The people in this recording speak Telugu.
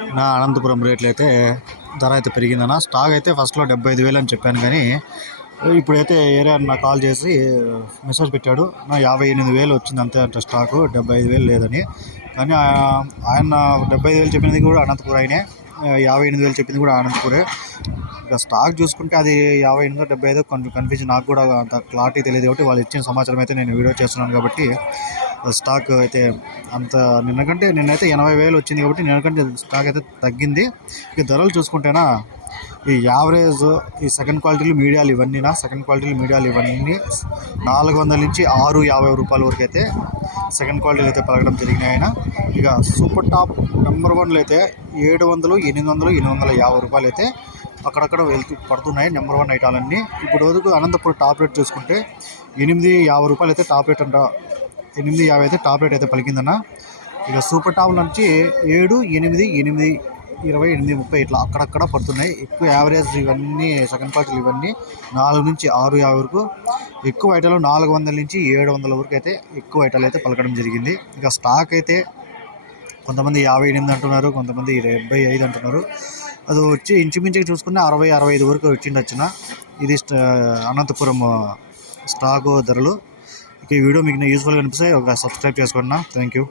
నా అనంతపురం రేట్లు అయితే ధర అయితే పెరిగిందన్న. స్టాక్ అయితే ఫస్ట్లో డెబ్బై ఐదు వేలు అని చెప్పాను కానీ ఇప్పుడైతే ఏరియా నా కాల్ చేసి మెసేజ్ పెట్టాడు. నా యాభై ఎనిమిది వేలు వచ్చింది అంతే అంట స్టాకు డెబ్బై ఐదు వేలు లేదని. కానీ ఆ- ఆయన డెబ్బై ఐదు వేలు చెప్పింది కూడా అనంతపురం ఆయనే. యాభై ఎనిమిది వేలు చెప్పింది కూడా అనంతపురే. ఇక స్టాక్ చూసుకుంటే అది యాభై ఎనిమిదో డెబ్బై ఐదు కొంచెం కన్ఫ్యూజన్ నాకు కూడా అంత క్లారిటీ తెలియదు కాబట్టి వాళ్ళు ఇచ్చిన సమాచారం అయితే నేను వీడియో చేస్తున్నాను కాబట్టి స్టాక్ అయితే అంత నిన్నకంటే నిన్నైతే ఎనభై వేలు వచ్చింది కాబట్టి నిన్నకంటే స్టాక్ అయితే తగ్గింది. ఇక ధరలు చూసుకుంటేనా ఈ యావరేజ్ ఈ సెకండ్ క్వాలిటీలు మీడియాలు ఇవన్నీనా? సెకండ్ క్వాలిటీలు మీడియాలు ఇవన్నీ నాలుగు వందల నుంచి ఆరు యాభై రూపాయల వరకు అయితే సెకండ్ క్వాలిటీలు అయితే పలకడం జరిగినాయి ఆయన ఇక సూపర్ టాప్ నెంబర్ వన్లు అయితే ఏడు వందలు ఎనిమిది వందలు ఎనిమిది వందల యాభై రూపాయలు అయితే అక్కడక్కడ వెళ్తూ పడుతున్నాయి నెంబర్ వన్ ఐటాలన్నీ ఇప్పుడు వరకు అనంతపురం టాప్ రేట్ చూసుకుంటే ఎనిమిది యాభై రూపాయలు అయితే టాప్ రేట్ అంట. ఎనిమిది యాభై అయితే టాప్ రేట్ అయితే పలికిందన్న. ఇక సూపర్ టాప్ నుంచి ఏడు ఎనిమిది ఎనిమిది ఇరవై ఎనిమిది ముప్పై ఇట్లా అక్కడక్కడ పడుతున్నాయి. ఎక్కువ యావరేజ్ ఇవన్నీ సెకండ్ క్వార్టర్ ఇవన్నీ నాలుగు నుంచి ఆరు యాభై వరకు. ఎక్కువ ఐటాలు నాలుగు వందల నుంచి ఏడు వందల వరకు అయితే ఎక్కువ ఐటాలు అయితే పలకడం జరిగింది. ఇక స్టాక్ అయితే కొంతమంది యాభై ఎనిమిది అంటున్నారు కొంతమంది డెబ్బై ఐదు అంటున్నారు. అది వచ్చి ఇంచుమించుగా చూసుకున్న అరవై అరవై ఐదు వరకు వచ్చిండొచ్చిన. ఇది అనంతపురం స్టాక్ ధరలు. ఈ వీడియో మీకు యూస్ఫుల్గా అనిపిస్తే ఒక సబ్స్క్రైబ్ చేసుకోండి థ్యాంక్ యూ